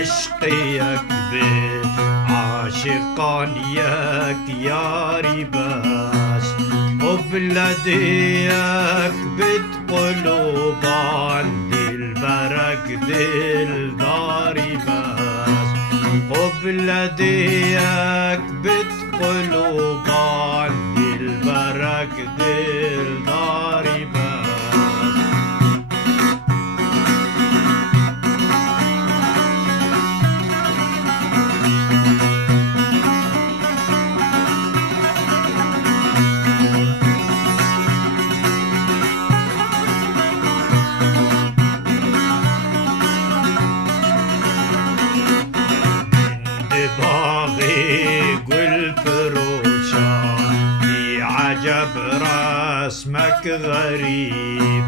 عشقيك بيت عاشقان ياك يا رباس وبلديك بيت قلوبان دل برك دل داري باس وبلديك بيت قلوبان دل برك دل داري باس عجب رسمك غريب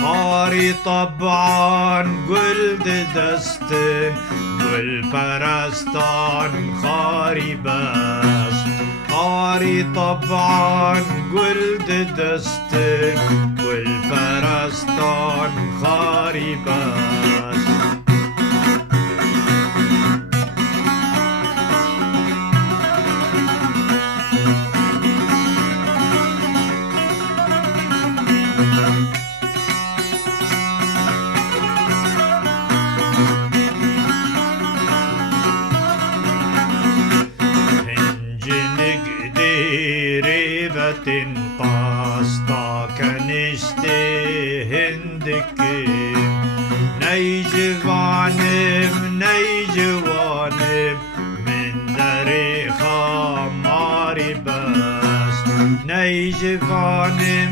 خاري طبعا قلد دستن قل برستان خاري باس خاري طبعا قلد دستن قل برستان خاري باس قاسطا كنشتي هندك نيجوانم من دريخا ماري باس نيجوانم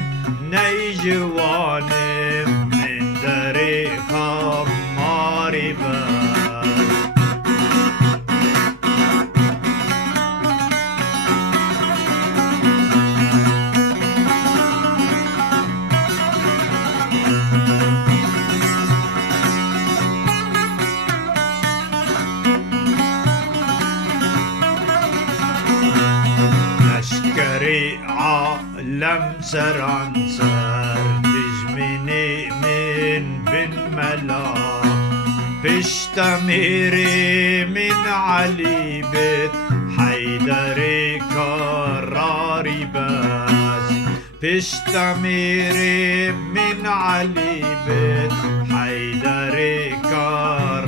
من دريخا ماري باس عالم سرانسر تجمني من بن ملا بشتميري من علي بيت حيدري كراري باس بشتميري من علي بيت حيدري كراري